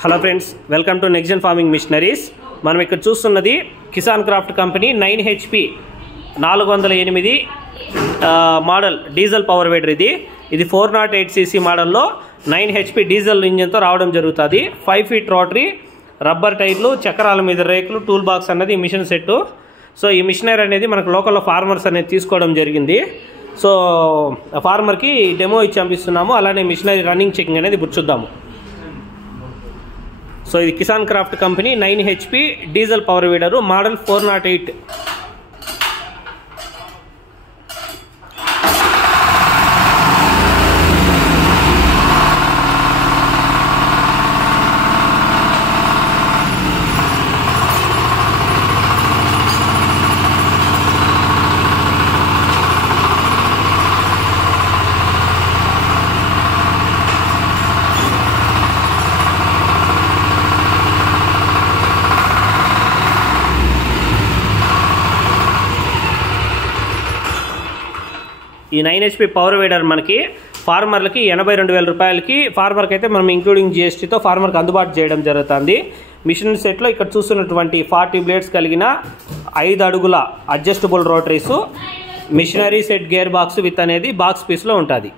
Hello friends, welcome to next gen farming machineries. మనం ఇక్కడ చూస్తున్నది Kisan Kraft company 9 HP 408 model diesel power weeder. ఇది 408cc మోడల్లో 9 HP diesel ఇంజన్తో రావడం జరుగుతుంది. 5 feet రోటరీ, రబ్బర్ టైర్లు, చక్రాల మీద రేకులు, టూల్ బాక్స్ అన్నది మిషన్ సెట్. సో ఈ మిషనరీ అనేది మనకు లోకల్లో ఫార్మర్స్ అనేది తీసుకోవడం జరిగింది. సో ఫార్మర్కి డెమో ఇచ్చి పంపిస్తున్నాము. అలానే మిషనరీ రన్నింగ్ చెకింగ్ అనేది ఇప్పుడు చూద్దాము. సో ఇది Kisan Kraft company 9 HP diesel power weeder model 408. ఈ 9 HP పవర్ వేడర్ మనకి ఫార్మర్లకి 82,000 రూపాయలకి, ఫార్మర్కి అయితే మనం ఇంక్లూడింగ్ GSTతో ఫార్మర్కి అందుబాటు చేయడం జరుగుతుంది. మిషన్ సెట్లో ఇక్కడ చూస్తున్నటువంటి 40 బ్లేడ్స్ కలిగిన 5 అడుగుల adjustable rotaries, machinery set gear box with అనేది బాక్స్ పీస్లో ఉంటుంది.